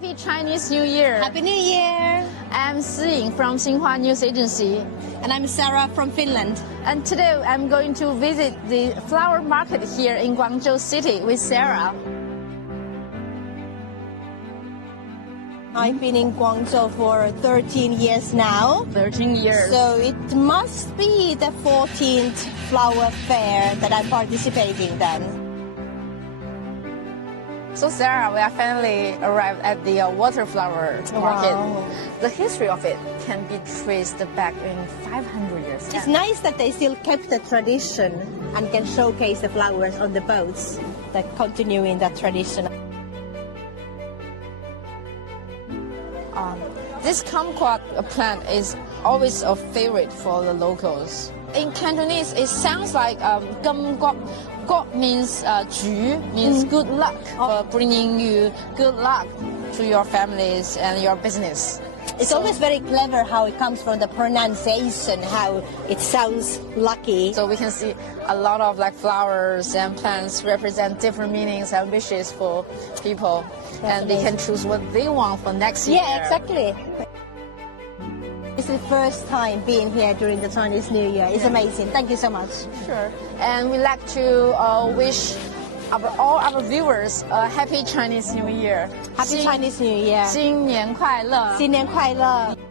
Happy Chinese New Year. Happy New Year. I'm Siying from Xinhua News Agency. And I'm Sarah from Finland. And today I'm going to visit the flower market here in Guangzhou City with Sarah. I've been in Guangzhou for 13 years now. 13 years. So it must be the 14th flower fair that I'm participating then. So Sarah, we have finally arrived at the water flower market. Wow. The history of it can be traced back in 500 years. It's nice that they still kept the tradition and can showcase the flowers on the boats that continue in that tradition. This kumquat plant is always a favorite for the locals. In Cantonese, it sounds like kumquat. Gok means ju, means good luck, for bringing you good luck to your families and your business. It's always very clever how it comes from the pronunciation, how it sounds lucky. So we can see a lot of like flowers and plants represent different meanings and wishes for people. Definitely. And they can choose what they want for next year. Yeah, exactly. It's the first time being here during the Chinese New Year. It's amazing. Thank you so much. Sure. And we'd like to wish all our viewers a happy Chinese New Year. Happy Chinese New Year. 新年快乐。新年快乐。